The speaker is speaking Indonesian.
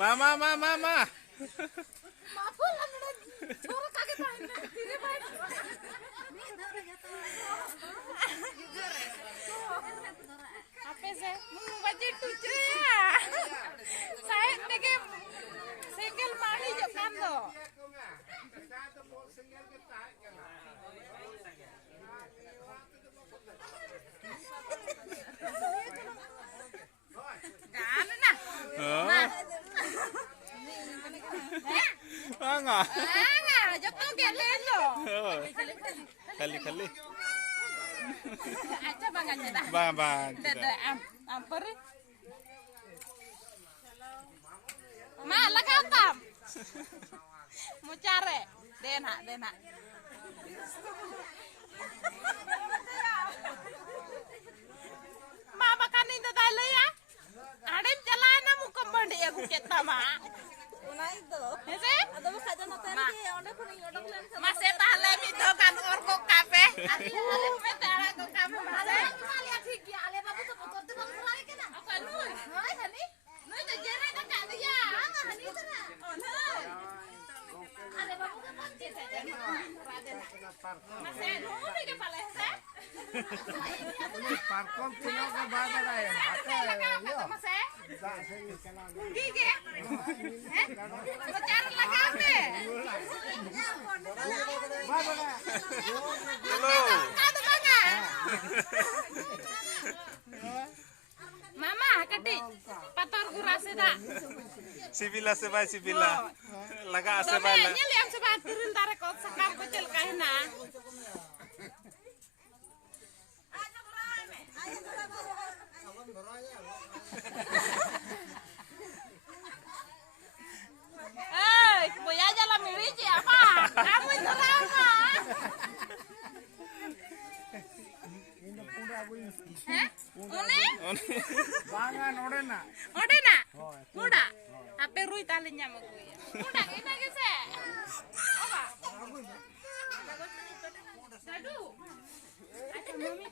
Mama, mama, mama. Apa sih? Mau baca tujuh ya? Saya tadi single mali jauh kan lo. Kan nah. Enggak. Enggak, jatuh gelen lo. Kali. Aja banget dah. Bang. Dada ampar. Malah katam. Mau cari. Dena. Mama kan itu tadi ya. Ada jalan muka bandi aku kita mah. Masih tahle itu kan orko kafe. Parkon punya ke mana ya? Mama, kadik pator kurasi tak? Sibila sebay sibila. Laga sebay la. Nyel yang sebab turun tarik kau sakar kecil kahina. Kuya jalan mirici apa? Kamu itu lama. Uni? Bangan orena. Orena? Kuda? Apa rui talinya mau kuya? Kuda kita kese. Apa? Dadu. Ada mami